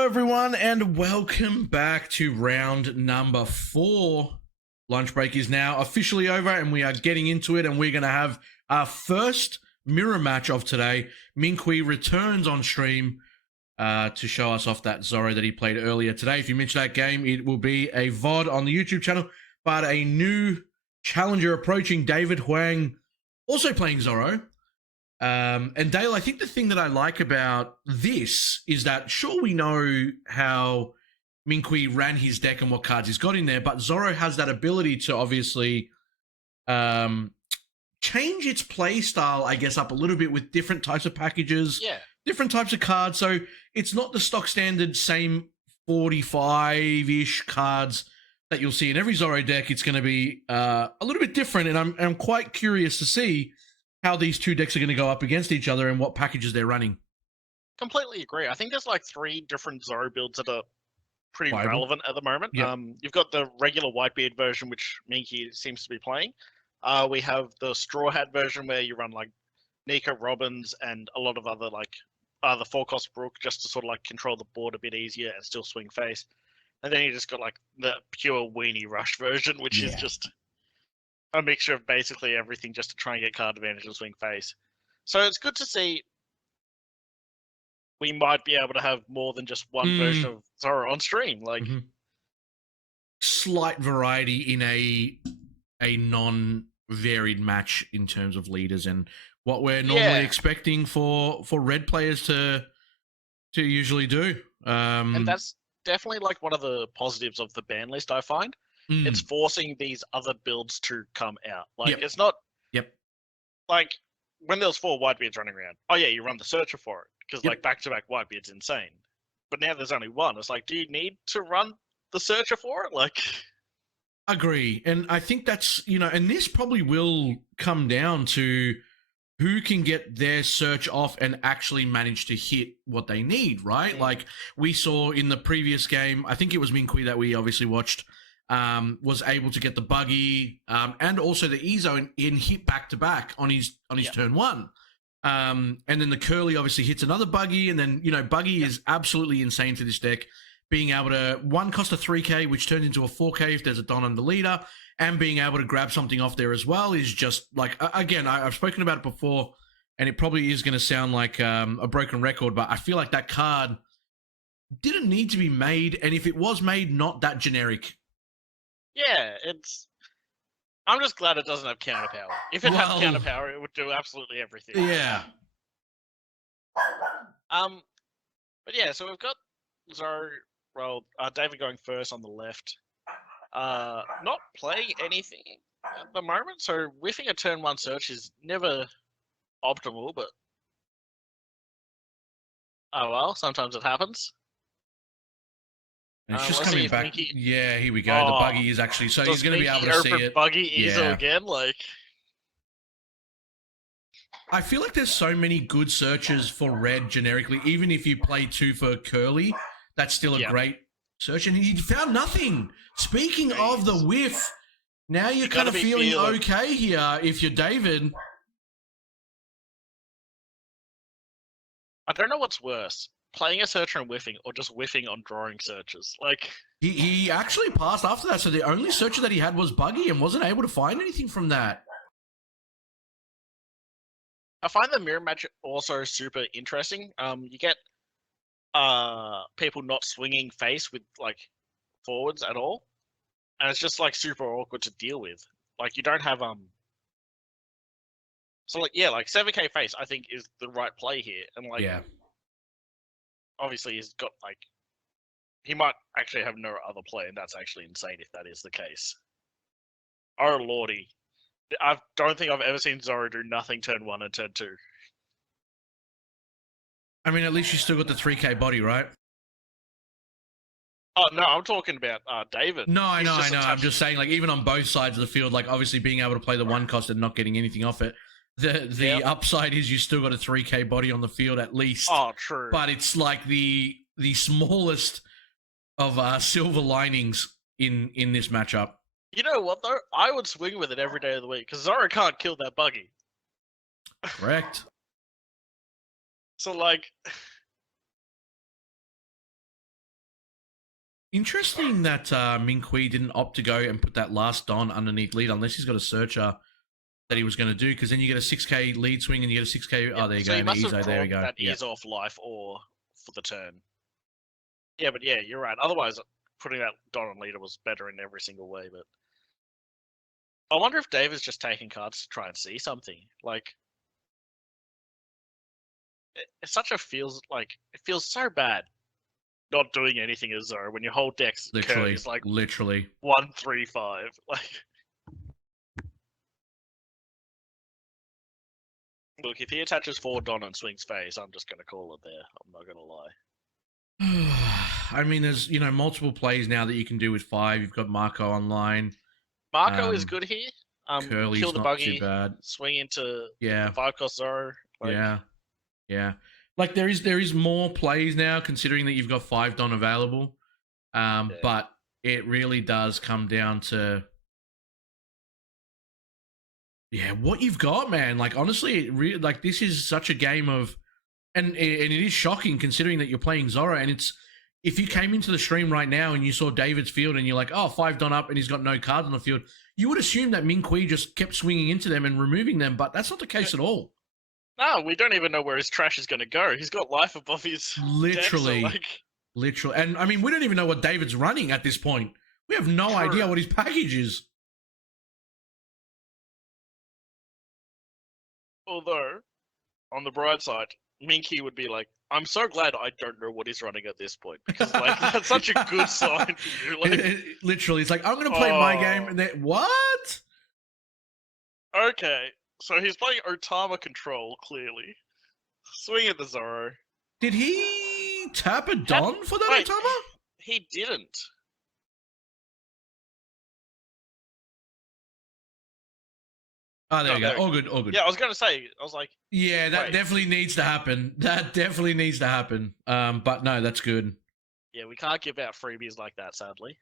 Hello, everyone, and welcome back to round number 4. Lunch break is now officially over, and we are getting into it, and we're going to have our first mirror match of today. Minqui returns on stream to show us off that Zoro that he played earlier today. If you missed that game, it will be a VOD on the YouTube channel, but a new challenger approaching, David Huang, also playing Zoro. And Dale, I think the thing that I like about this is that sure we know how Minqui ran his deck and what cards he's got in there, but Zoro has that ability to obviously change its play style, I guess, up a little bit with different types of packages, different types of cards. So it's not the stock standard same 45-ish cards that you'll see in every Zoro deck. It's going to be a little bit different, and I'm quite curious to see how these two decks are going to go up against each other and what packages they're running. Completely agree. I think there's like 3 different Zoro builds that are pretty relevant at the moment. Yep. You've got the regular Whitebeard version, which Minky seems to be playing. We have the Straw Hat version where you run like Nika Robbins and a lot of other like the 4-cost Brook just to sort of like control the board a bit easier and still swing face. And then you just got like the pure Weenie Rush version, which is just a mixture of basically everything just to try and get card advantage and swing face. So it's good to see we might be able to have more than just one version of Zoro on stream. Like slight variety in a non-varied match in terms of leaders and what we're normally expecting for red players to usually do. And that's definitely like one of the positives of the ban list, I find. It's forcing these other builds to come out. Like it's not like when there was 4 Whitebeards running around. Oh yeah, you run the Searcher for it because like back-to-back Whitebeard's insane. But now there's only one. It's like, do you need to run the Searcher for it? Like, agree, and I think that's and this probably will come down to who can get their search off and actually manage to hit what they need, right? Like we saw in the previous game, I think it was Minqui that we obviously watched. Was able to get the buggy and also the Ezo in hit back-to-back on his turn 1. And then the Curly obviously hits another buggy, and then, buggy is absolutely insane for this deck. Being able to, 1 cost a 3k, which turns into a 4k if there's a Don on the leader, and being able to grab something off there as well is just, like, again, I've spoken about it before, and it probably is going to sound like a broken record, but I feel like that card didn't need to be made, and if it was made, not that generic. Yeah, I'm just glad it doesn't have counter power. If it had counter power, it would do absolutely everything. Yeah. But yeah, so we've got Zoro, David going first on the left. Not playing anything at the moment, so whiffing a turn 1 search is never optimal, but oh well, sometimes it happens. And it's just coming back. Yeah, here we go. The buggy is actually... So he's going to be able to see it. Buggy Ezo again, like... I feel like there's so many good searches for red generically. Even if you play 2 for Curly, that's still a great search. And he found nothing. Speaking of the whiff, now you're kind of feeling okay here if you're David. I don't know what's worse. Playing a searcher and whiffing, or just whiffing on drawing searches. Like he actually passed after that, so the only searcher that he had was buggy and wasn't able to find anything from that. I find the mirror match also super interesting. You get people not swinging face with like forwards at all, and it's just like super awkward to deal with. Like you don't have So like like 7k face I think is the right play here, and like obviously he's got like he might actually have no other play, and that's actually insane if that is the case. Oh lordy, I don't think I've ever seen Zoro do nothing turn 1 and turn 2. I mean, at least you still got the 3k body, right? Oh no, I'm talking about David. No, I know. I'm just saying, like, even on both sides of the field, like obviously being able to play the 1 cost and not getting anything off it. The upside is you still got a 3k body on the field at least. Oh, true. But it's like the smallest of silver linings in this matchup. You know what though? I would swing with it every day of the week because Zoro can't kill that buggy. Correct. So like, Interesting that Min Kui didn't opt to go and put that last Don underneath lead unless he's got a searcher that he was going to do, because then you get a 6k lead swing and you get a 6k. Yeah, Oh, there you so go. he And must Ezo, have there we drawn go. that Yeah. is off life or for the turn. Yeah, but yeah, you're right. Otherwise, putting that Don on leader was better in every single way. But I wonder if Dave is just taking cards to try and see something. Like, it's such a it feels so bad not doing anything as Zoro when your whole deck's curve is like literally 1-3-5. Like, look, if he attaches 4 Don and swings face, I'm just gonna call it there. I'm not gonna lie. I mean, there's multiple plays now that you can do with 5. You've got Marco online. Marco is good here. Curly's Kill the not buggy, too bad. swing into Yeah. the 5-cost Zoro. Like, yeah. Like there is more plays now, considering that you've got 5 Don available. But it really does come down to what you've got, man. Like honestly, like this is such a game of, and it is shocking considering that you're playing Zoro, and it's. If you came into the stream right now and you saw David's field and you're like, oh, 5 Don up and he's got no cards on the field, you would assume that Min Kui just kept swinging into them and removing them, but that's not the case at all. No, we don't even know where his trash is going to go. He's got life above his literally, deck, so literally. And I mean, we don't even know what David's running at this point. We have no idea what his package is. Although, on the bright side, Minky would be like, I'm so glad I don't know what he's running at this point, because like that's such a good sign for you. Like, literally, it's like I'm going to play my game, and then what? Okay, so he's playing Otama control clearly. Swing at the Zoro. Did he tap a Don for that Otama? He didn't. Oh, there you go. All good, all good. Yeah, I was going to say, I was like... Yeah, that definitely needs to happen. That definitely needs to happen. But no, that's good. Yeah, we can't give out freebies like that, sadly.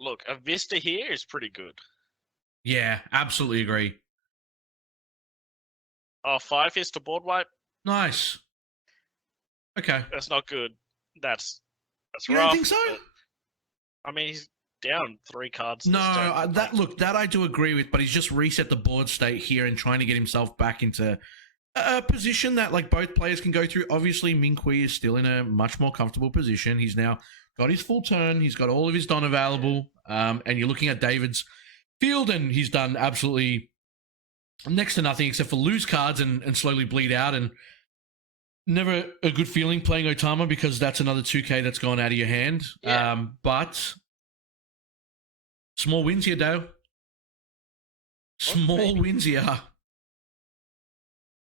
Look, a Vista here is pretty good. Yeah, absolutely agree. Oh, 5 Vista board wipe? Nice. Okay. That's not good. That's you rough. You don't think so? I mean, he's down 3 cards. No, that I do agree with, but he's just reset the board state here and trying to get himself back into a position that like both players can go through. Obviously, Min Kui is still in a much more comfortable position. He's now got his full turn. He's got all of his Don available. And you're looking at David's field, and he's done absolutely next to nothing except for lose cards and slowly bleed out. And never a good feeling playing Otama, because that's another 2k that's gone out of your hand. Yeah. But small wins here, Dale. Small wins here.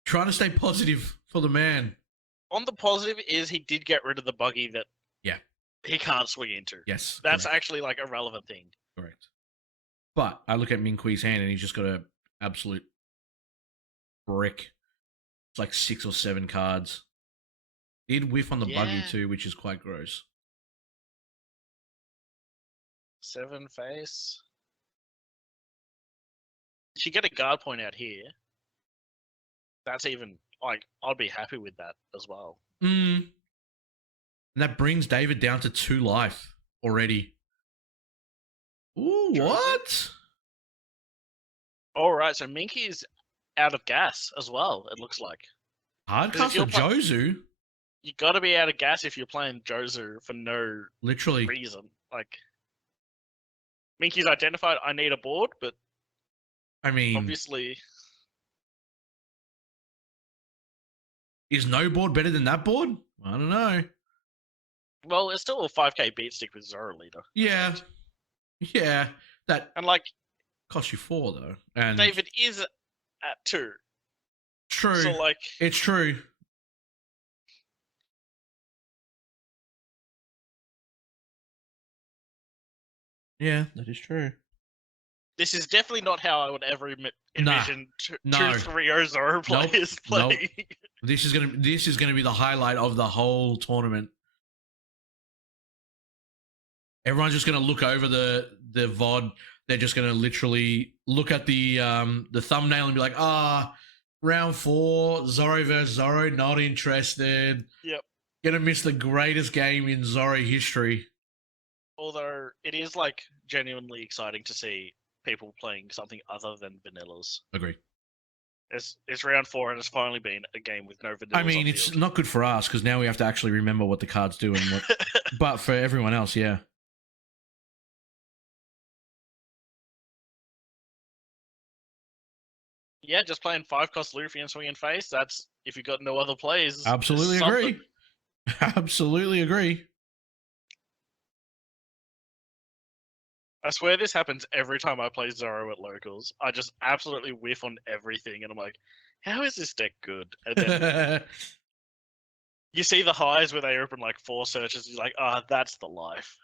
Trying to stay positive for the man. On the positive is he did get rid of the buggy that he can't swing into. Yes. That's correct. Actually like a relevant thing. Correct. But I look at Min Kui's hand and he's just got an absolute brick. It's like 6 or 7 cards. Did whiff on the buggy too, which is quite gross. 7 face. If you get a guard point out here, that's even like I'd be happy with that as well. And that brings David down to 2 life already. Ooh, what? All right, so Minky is out of gas as well. It looks like Hardcast of Jozu. You got to be out of gas if you're playing Jozu for no literally reason. Like Minky's identified, I need a board, but I mean, obviously, is no board better than that board? I don't know. Well, it's still a 5k beat stick with Zoro leader. Yeah, that and like costs you 4 though. And David is at 2. True. So like, it's true. Yeah, that is true. This is definitely not how I would ever envision 2-3-0 Zoro players playing. Nope. This is gonna be the highlight of the whole tournament. Everyone's just gonna look over the VOD. They're just gonna literally look at the thumbnail and be like, Round 4, Zoro versus Zoro, not interested. Yep. Gonna miss the greatest game in Zoro history. Although it is like genuinely exciting to see people playing something other than vanillas. Agree. It's round 4 and it's finally been a game with no vanillas. I mean, it's not good for us because now we have to actually remember what the cards do and what. But for everyone else, yeah. Yeah, just playing 5-cost Luffy and swinging face. That's if you've got no other plays. Absolutely agree. Absolutely agree. I swear this happens every time I play Zoro at locals. I just absolutely whiff on everything, and I'm like, how is this deck good? And then you see the highs where they open like 4 searches, you're like, that's the life.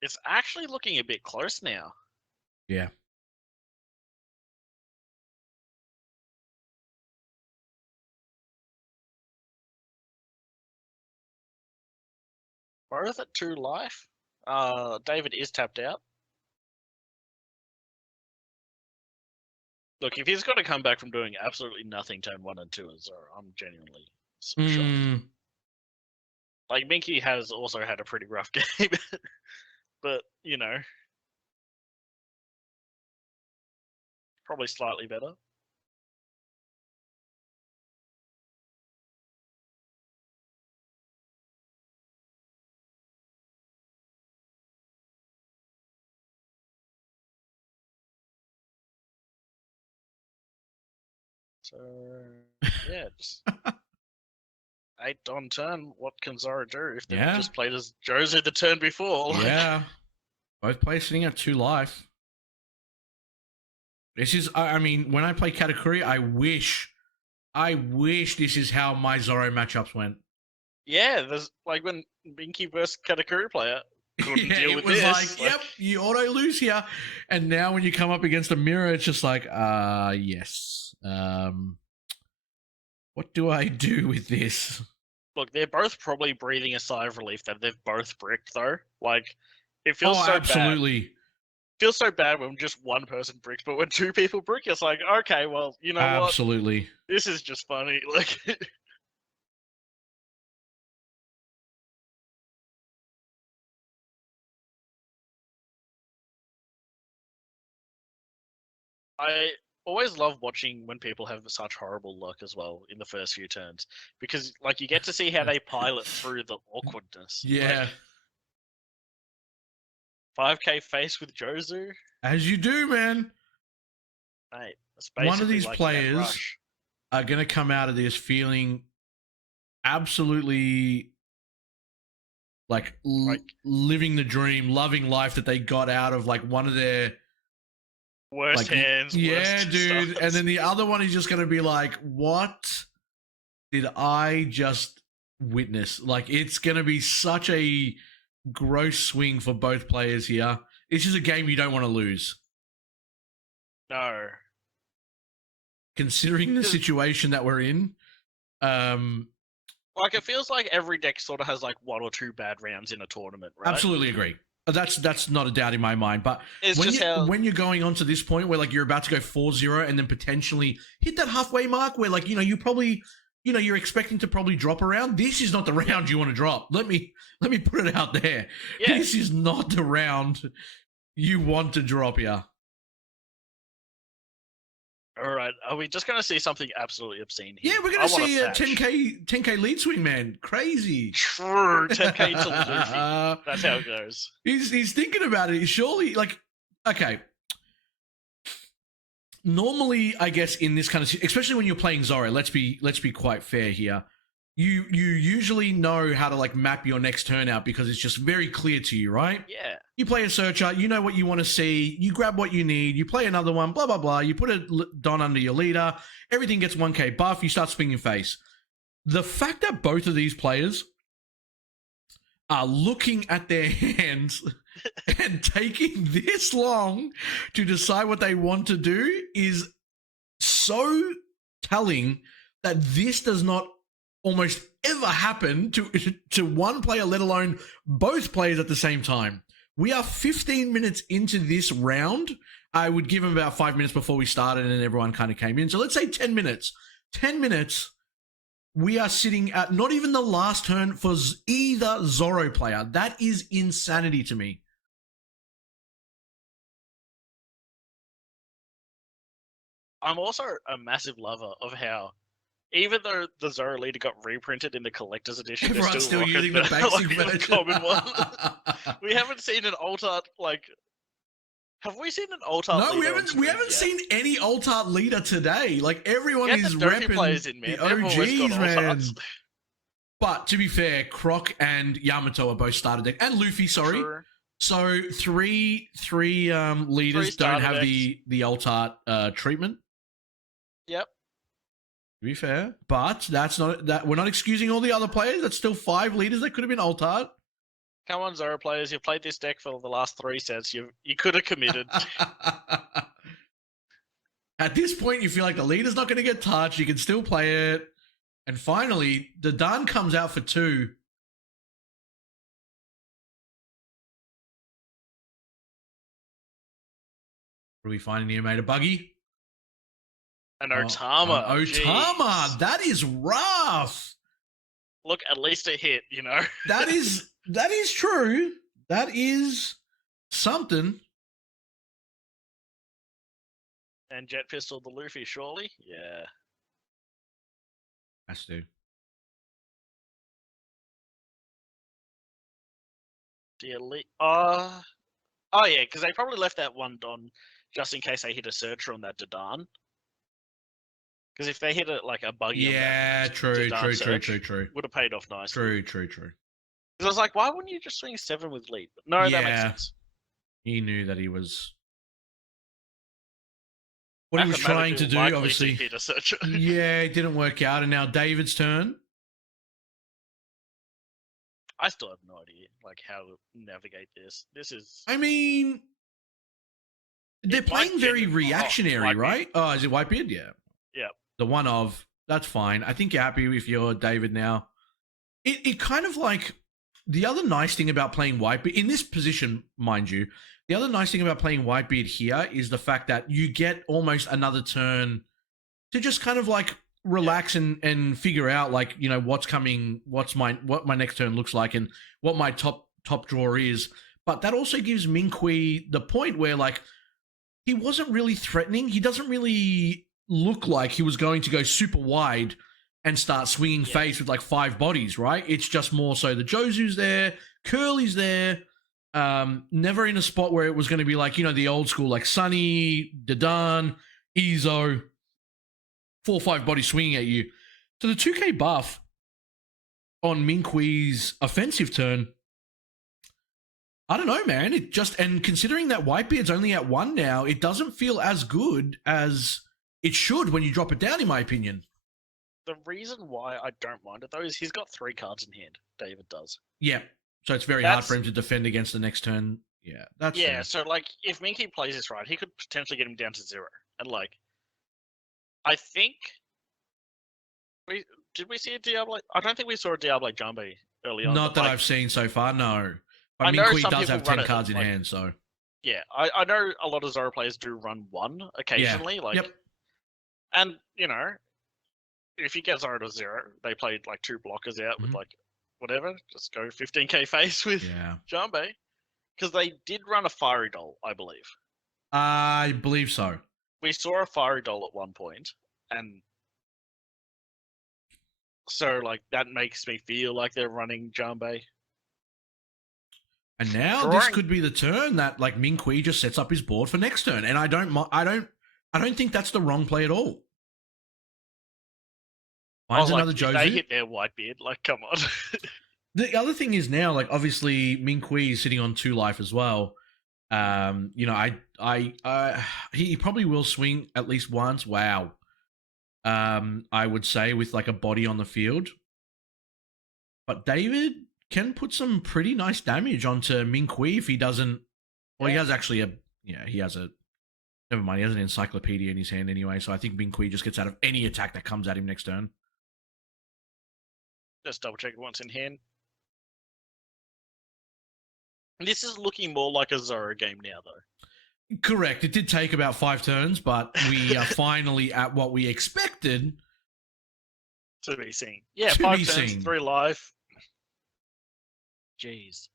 It's actually looking a bit close now. Yeah. Both at 2 life. David is tapped out. Look, if he's got to come back from doing absolutely nothing turn 1 and 2 as Zoro, I'm genuinely shocked. Like, Minky has also had a pretty rough game. But, you know, probably slightly better. So, yeah, just 8 on turn. What can Zoro do if they've just played as Josie the turn before? Like... Yeah. Both players sitting at 2 life. This is, I mean, when I play Katakuri, I wish this is how my Zoro matchups went. Yeah, there's like when Minky versus Katakuri player couldn't deal with this. It was like, yep, you auto lose here. And now when you come up against a mirror, it's just like, yes. What do I do with this? Look, they're both probably breathing a sigh of relief that they've both bricked, though. Like, it feels so absolutely. bad. Feels so bad when just one person bricks, but when 2 people brick, it's like, okay, well, you know what? Absolutely. This is just funny. Like, I always love watching when people have such horrible luck as well in the first few turns, because like you get to see how they pilot through the awkwardness. Yeah. Like, 5k face with Jozu. As you do, man. Mate, one of these players are going to come out of this feeling absolutely like living the dream, loving life that they got out of like one of their worst hands. Yeah, worst dude. stuff. And then the other one is just going to be like, what did I just witness? Like, it's going to be such a gross swing for both players here. This is a game you don't want to lose. No. Considering the situation that we're in. Like, it feels like every deck sort of has like 1 or 2 bad rounds in a tournament, right? Absolutely agree. That's not a doubt in my mind. But it's when you're going on to this point where like you're about to go 4-0 and then potentially hit that halfway mark where like, you probably, you're expecting to probably drop around. This is not the round you want to drop. Let me put it out there. Yeah. This is not the round you want to drop here. All right, are we just going to see something absolutely obscene here? Yeah, we're going to see a 10k lead swing, man. Crazy. True, 10k to Luffy. That's how it goes. He's thinking about it. He's surely like, okay. Normally, I guess in this kind of, especially when you're playing Zoro, let's be quite fair here. You usually know how to like map your next turn out because it's just very clear to you, right? Yeah. You play a searcher, you know what you want to see, you grab what you need, you play another one, blah, blah, blah. You put a Don under your leader, everything gets 1k buff, you start swinging face. The fact that both of these players are looking at their hands and taking this long to decide what they want to do is so telling that this does not almost ever ever happen to one player, let alone both players at the same time. We are 15 minutes into this round. I would give him about 5 minutes before we started and everyone kind of came in. So let's say 10 minutes. 10 minutes, we are sitting at not even the last turn for either Zoro player. That is insanity to me. I'm also a massive lover of how, even though the Zoro leader got reprinted in the collector's edition, they're Everyone's still rocking using the basic like, version. common one. We haven't seen an alt art like. Have we seen an alt art? No, leader we haven't seen any alt art leader today. Like everyone is repping players in, man. the OGs, man. Alt-arts. But to be fair, Croc and Yamato are both starter deck, and Luffy. Sorry, True. so three leaders don't have the alt art treatment. Yep. To be fair, but that's not that. We're not excusing all the other players. That's still 5 leaders that could have been alt art. Come on, Zoro players. You've played this deck for the last 3 sets. You could have committed. At this point, you feel like the leader's not going to get touched. You can still play it. And finally, the Dadan comes out for 2. What are we finding here, mate? A buggy? An Otama. Otama. That is rough. Look, at least a hit, you know. That is true. That is something. And Jet Pistol the Luffy, surely? Yeah. Has to. Oh yeah, because they probably left that one Don just in case they hit a searcher on that Dadan. Because if they hit it like a buggy, Yeah, true. Would have paid off nicely. True. Because I was like, why wouldn't you just swing 7 with lead? But no, that makes sense. He knew that he was. What he was trying to do, obviously. Hit a searcher. Yeah, it didn't work out, and now David's turn. I still have no idea, like, how to navigate this. This is. I mean, they're playing very reactionary, right? Oh, is it Whitebeard? Yeah. Yeah. The one of, that's fine. I think you're happy if you're David now. It kind of like, the other nice thing about playing Whitebeard, in this position, mind you, the other nice thing about playing Whitebeard here is the fact that you get almost another turn to just kind of like relax and figure out like, you know, what's coming, what my next turn looks like and what my top draw is. But that also gives Minqui the point where like, he wasn't really threatening. He doesn't really look like he was going to go super wide and start swinging face with like 5 bodies, right? It's just more so the Josu's there, Curly's there, never in a spot where it was going to be like, you know, the old school, like Sunny, Dadan, Izo, 4 or 5 bodies swinging at you. So the 2k buff on Minqui's offensive turn, I don't know, man. It just, and considering that Whitebeard's only at 1 now, it doesn't feel as good as it should when you drop it down, in my opinion. The reason why I don't mind it, though, is he's got 3 cards in hand. David does. Yeah. So it's very hard for him to defend against the next turn. Yeah. That's fair. So, like, if Minky plays this right, he could potentially get him down to 0. And, like, I think... Did we see a Diablo? I don't think we saw a Diablo Jumbo early on. Not that I've seen so far, no. But Minqui does have 10 cards in hand, so... Yeah, I know a lot of Zoro players do run 1 occasionally. Yeah. Like, yep. And, you know, if you get Zoro to 0, they played like 2 blockers out with like, whatever, just go 15k face with Jumbo. Because they did run a Fiery Doll, I believe. I believe so. We saw a Fiery Doll at one point, and so, like, that makes me feel like they're running Jumbo. And now this could be the turn that like Minqui just sets up his board for next turn, and I don't think that's the wrong play at all. Finds another Josu. They hit their Whitebeard, like, come on. The other thing is now, like, obviously Minqui is sitting on 2 life as well. You know, he probably will swing at least once. Wow. I would say with like a body on the field, but David can put some pretty nice damage onto Minqui if he doesn't. Well, he has actually never mind, he has an encyclopedia in his hand anyway, so I think Minqui just gets out of any attack that comes at him next turn. Let's double check once in hand. This is looking more like a Zoro game now, though. Correct. It did take about 5 turns, but we are finally at what we expected. To be seen. Yeah, To 5 be turns, seen. 3 life. Jeez.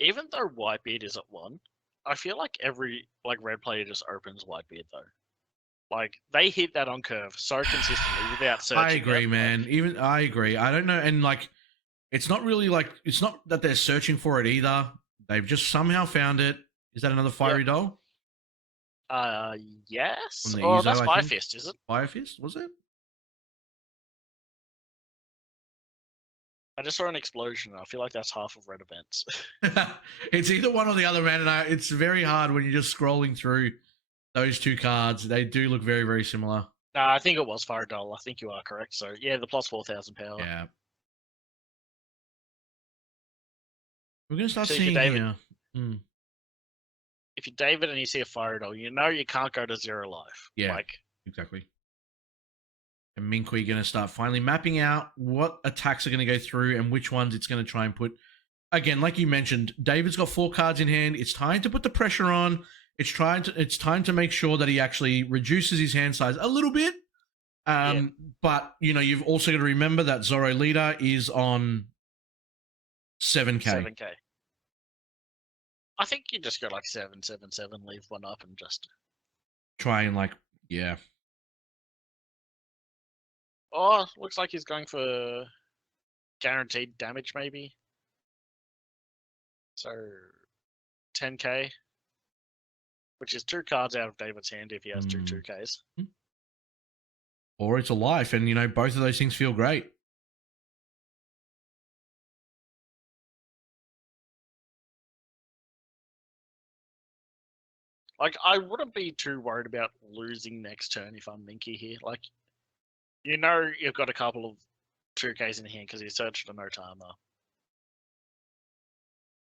Even though Whitebeard is at 1, I feel like every red player just opens Whitebeard though. Like they hit that on curve so consistently without searching. I agree, it. man. Even I agree. I don't know, and like, it's not really like it's not that they're searching for it either. They've just somehow found it. Is that another fiery doll? Yes. From the Oh, Ezo, that's I Fire think. Fist, is it? Fire Fist, was it? I just saw an explosion. I feel like that's half of red events. It's either one or the other, man. And it's very hard when you're just scrolling through those two cards. They do look very, very similar. No, I think it was Fire Doll. I think you are correct. So yeah, the plus 4,000 power. Yeah. We're gonna start So if you're seeing David- here. Hmm. If you're David and you see a Fire Doll, you know you can't go to 0 life. Yeah. Like Exactly. And Minkwe going to start finally mapping out what attacks are going to go through and which ones it's going to try and put. Again, like you mentioned, David's got 4 cards in hand. It's time to put the pressure on. It's time to make sure that he actually reduces his hand size a little bit. But you've also got to remember that Zoro Leader is on 7K. 7K. I think you just go like 7, 7, 7, leave one up and just try and yeah. Oh, looks like he's going for guaranteed damage, maybe. So 10k, which is 2 cards out of David's hand if he has 2 2ks. Or it's a life, and both of those things feel great. Like, I wouldn't be too worried about losing next turn if I'm Minky here. Like, you've got a couple of 2ks in hand because you searched for no timer.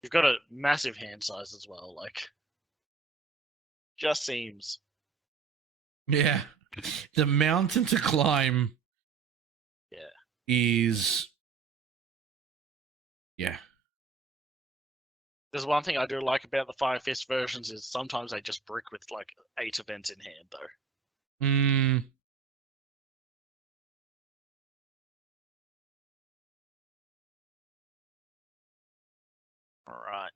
You've got a massive hand size as well. Like, just seems. Yeah. The mountain to climb. Yeah. Is. Yeah. There's one thing I do like about the Fire Fist versions is sometimes they just brick with like 8 events in hand though. All right.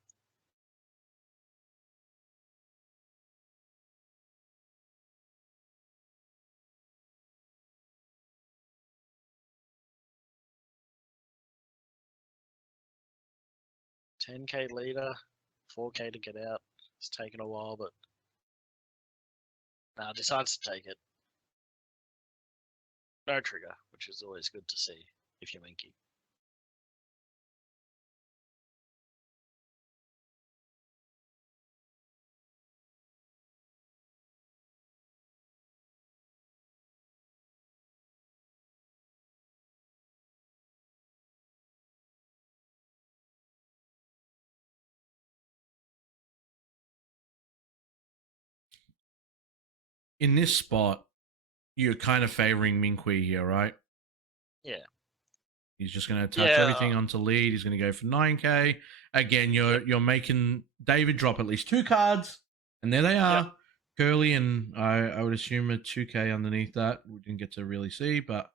$10k leader, 4k to get out. It's taken a while, but decides to take it. No trigger, which is always good to see if you're Minky. In this spot, you're kind of favoring Minkwe here, right? Yeah. He's just going to touch everything onto lead. He's going to go for 9k. Again, you're making David drop at least 2 cards, and there they are. Yep. Curly and I would assume a 2k underneath that. We didn't get to really see, but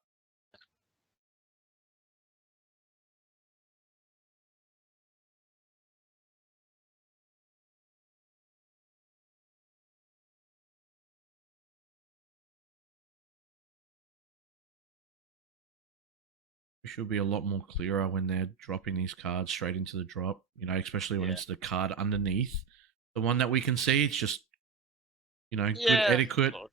it should be a lot more clearer when they're dropping these cards straight into the drop, especially when it's the card underneath. The one that we can see, it's just, good etiquette. Look.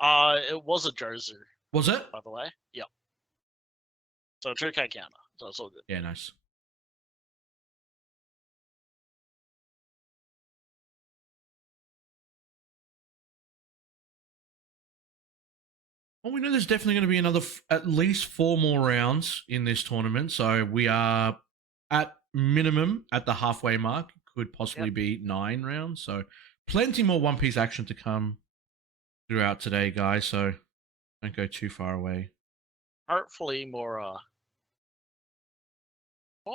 It was a Jozu. Was it? By the way? Yep. So a 2k counter, so it's all good. Yeah, nice. Well, we know there's definitely going to be another, at least 4 more rounds in this tournament. So we are at minimum at the halfway mark. could possibly be 9 rounds. So plenty more One Piece action to come throughout today, guys. So don't go too far away. Hopefully more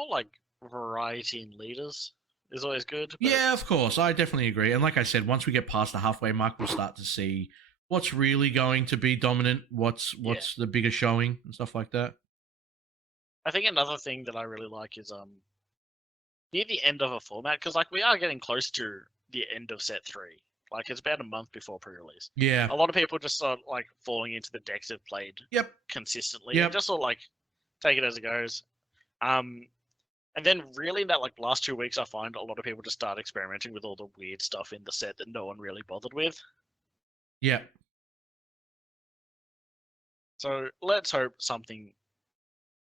like variety in leaders is always good. But Yeah, of course. I definitely agree. And like I said, once we get past the halfway mark, we'll start to see what's really going to be dominant, what's the bigger showing and stuff like that. I think another thing that I really like is near the end of a format, because like we are getting close to the end of set 3. Like it's about a month before pre-release. Yeah. A lot of people just start like falling into the decks they've played consistently and just sort of like take it as it goes. And then really in that like last 2 weeks, I find a lot of people just start experimenting with all the weird stuff in the set that no one really bothered with. Yeah. So let's hope something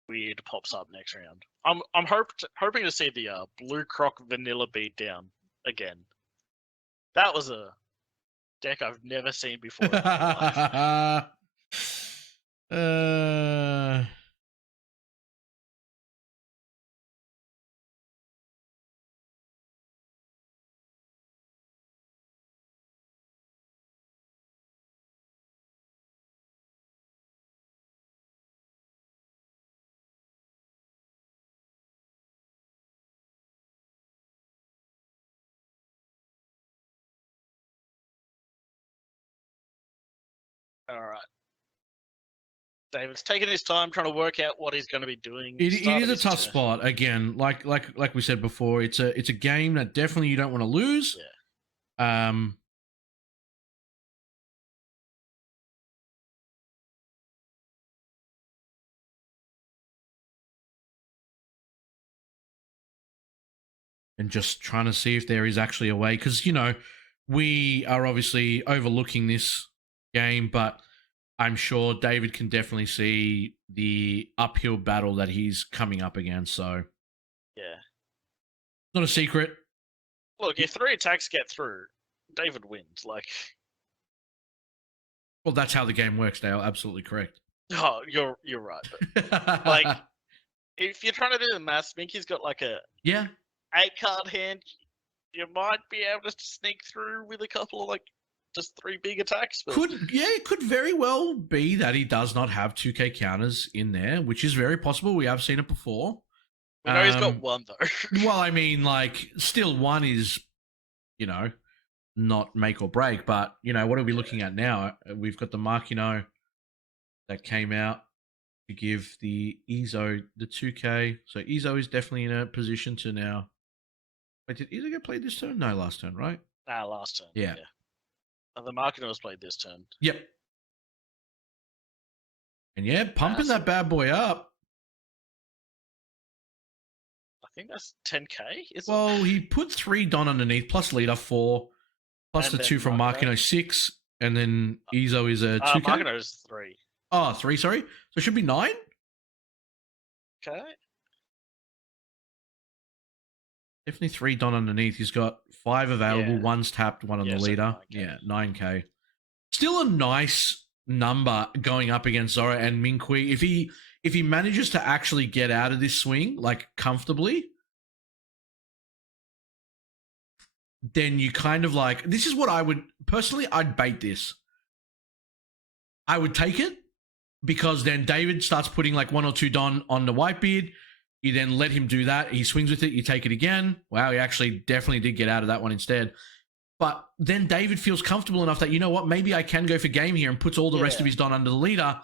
weird pops up next round. I'm hoping to see the Blue Croc Vanilla Beatdown again. That was a deck I've never seen before in my life. All right. David's taking his time trying to work out what he's going to be doing. It is a tough spot. Again, like we said before, it's a game that definitely you don't want to lose. Yeah. And just trying to see if there is actually a way, because we are obviously overlooking this game, but I'm sure David can definitely see the uphill battle that he's coming up against. So yeah, not a secret. Look, if 3 attacks get through, David wins. Like, well, that's how the game works. Dale, absolutely correct. Oh, you're right. But, like, if you're trying to do the maths, Minky's got like a 8-card hand. You might be able to sneak through with a couple of like just 3 big attacks. But... it could very well be that he does not have 2K counters in there, which is very possible. We have seen it before. We know he's got 1 though. Well, I mean, like, still 1 is, not make or break. But what are we looking at now? We've got the Makino that came out to give the Izo the 2K. So Izo is definitely in a position to now. Wait, did Izo get played this turn? No, last turn, right? Nah, last turn. Yeah. The Makino was played this turn. Yep. And pumping that bad boy up. I think that's 10K. Well, he put 3 Don underneath, plus leader 4, plus the 2 from Makino 6, and then Izo is a 2K. Makino's 3. Oh, 3, sorry. So it should be 9? Okay. Definitely 3 Don underneath. He's got 5 available. 1's tapped, 1 on the leader. So 9K. 9K. Still a nice number going up against Zoro and Minkui. If he manages to actually get out of this swing, like, comfortably, then you kind of like... This is what I would... Personally, I'd bait this. I would take it, because then David starts putting like 1 or 2 Don on the Whitebeard. You then let him do that. He swings with it. You take it again. Wow, he actually definitely did get out of that one instead. But then David feels comfortable enough that, you know what, maybe I can go for game here, and puts all the rest of his Don under the leader.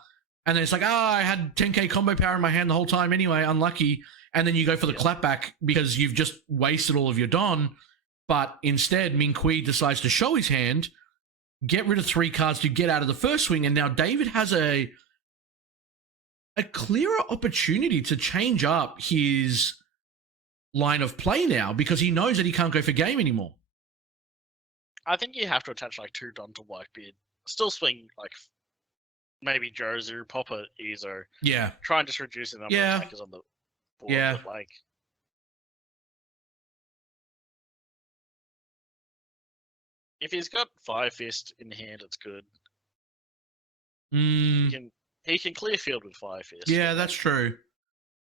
And then it's like, I had 10K combo power in my hand the whole time anyway, unlucky. And then you go for the clapback because you've just wasted all of your Don. But instead, Minkui decides to show his hand, get rid of 3 cards to get out of the first swing. And now David has a clearer opportunity to change up his line of play now, because he knows that he can't go for game anymore. I think you have to attach like 2 Don to Whitebeard. Still swing like maybe Jozu, pop a Izo. Yeah. Try and just reduce the number of attackers on the board. Yeah. But, like, if he's got 5 Fist in hand, it's good. He can clear field with 5 Fist. Yeah, that's true.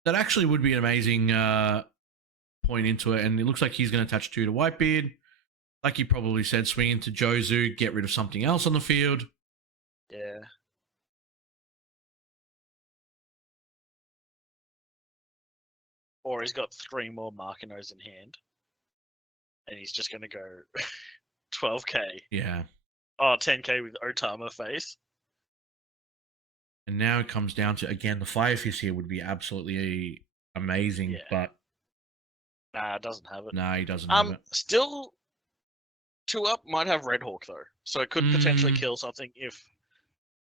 That actually would be an amazing point into it, and it looks like he's going to attach 2 to Whitebeard. Like you probably said, swing into Jozu, get rid of something else on the field. Yeah. Or he's got 3 more Markinos in hand. And he's just going to go 12k. Yeah. Oh, 10k with Otama face. And now it comes down to, again, the Fire Fist here would be absolutely amazing, but... Nah, it doesn't have it. Nah, he doesn't have it. Still, 2-up might have Red Hawk, though. So it could potentially kill something if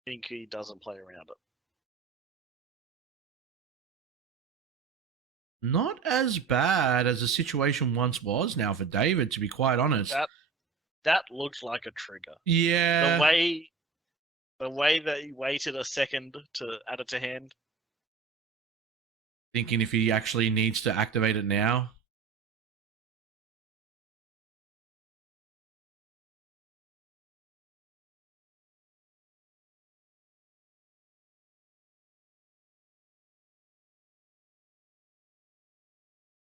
Inky doesn't play around it. Not as bad as the situation once was now for David, to be quite honest. That looks like a trigger. Yeah. The way that he waited a second to add it to hand. Thinking if he actually needs to activate it now.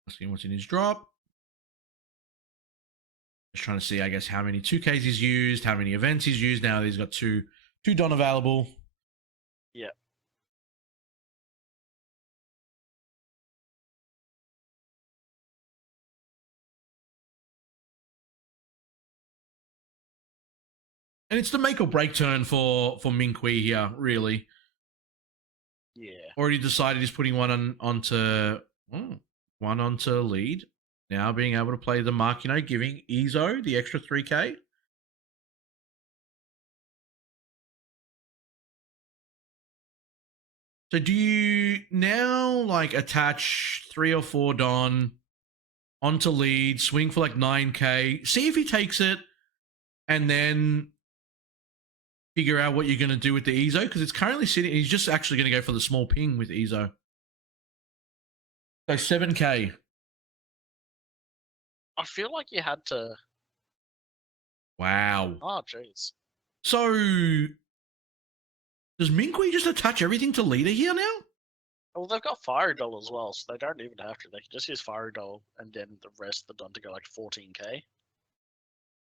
Asking what's in his drop. Just trying to see, I guess, how many 2Ks he's used, how many events he's used. Now he's got two Don available. Yeah. And it's the make or break turn for Minqui here, really. Yeah. Already decided he's putting one onto lead. Now being able to play the mark, giving Ezo the extra 3K. So do you now attach 3 or 4 Don onto lead, swing for 9K, see if he takes it, and then figure out what you're going to do with the Ezo? Because it's currently sitting, he's just actually going to go for the small ping with Ezo. So 7K. I feel like you had to... Wow. Oh, jeez. So does Minqui just attach everything to leader here now? Well, they've got Fiery Doll as well, so they don't even have to. They can just use Fiery Doll and then the rest of the Don to go 14k.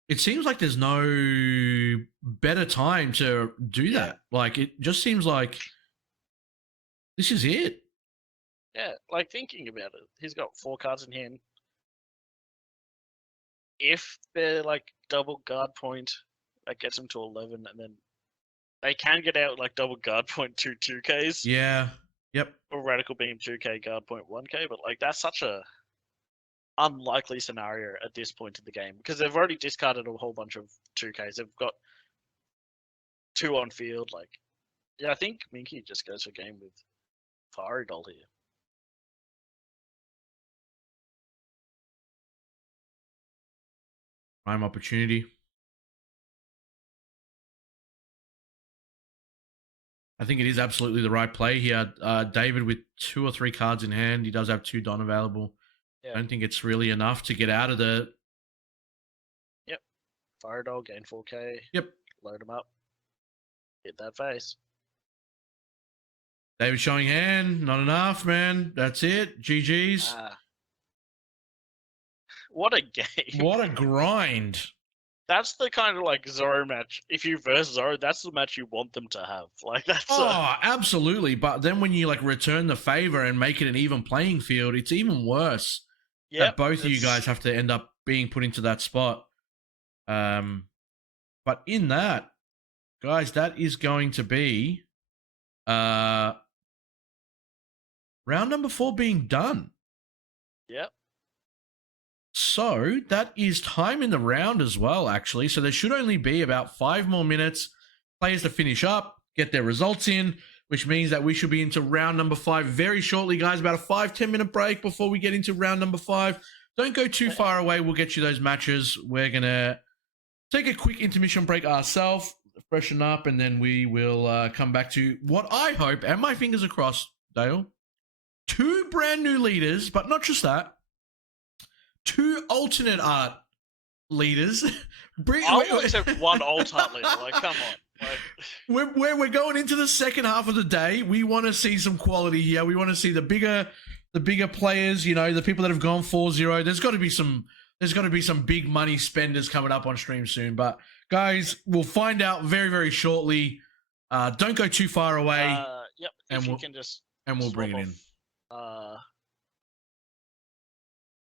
It seems like there's no better time to do that. It just seems like this is it. Yeah, thinking about it, he's got 4 cards in hand. If they're double guard point, that gets them to 11, and then they can get out double guard point 2Ks. Yeah. Yep. Or Radical Beam 2K, guard point 1K, but that's such a unlikely scenario at this point in the game because they've already discarded a whole bunch of 2Ks. They've got 2 on field. I think Minky just goes for game with Fiery Doll here. Prime opportunity. I think it is absolutely the right play here. David with 2 or 3 cards in hand. He does have 2 Don available. Yeah. I don't think it's really enough to get out of the... Yep. Fire Doll, gain 4K. Yep. Load him up. Hit that face. David showing hand. Not enough, man. That's it. GG's. What a game. What a grind. That's the kind of Zoro match. If you verse Zoro, that's the match you want them to have. Absolutely. But then when you return the favor and make it an even playing field, it's even worse. Yeah. That both of you guys have to end up being put into that spot. But in that, guys, that is going to be round number 4 being done. Yep. So that is time in the round as well, actually. So there should only be about 5 more minutes, players to finish up, get their results in, which means that we should be into round number 5 very shortly, guys. About a 5-10 minute break before we get into round number 5. Don't go too far away. We'll get you those matches. We're going to take a quick intermission break ourselves, freshen up, and then we will come back to what I hope, and my fingers are crossed, Dale, 2 brand new leaders, but not just that. 2 alternate art leaders. I'll accept 1 alt art leader. Come on. We're going into the second half of the day. We want to see some quality here. We want to see the bigger the bigger players, you know, the people that have gone 4-0. There's got to be some big money spenders coming up on stream soon. But guys, we'll find out very, very shortly. Don't go too far away. Yep. And If you we'll- can just and we'll bring it swap in. off,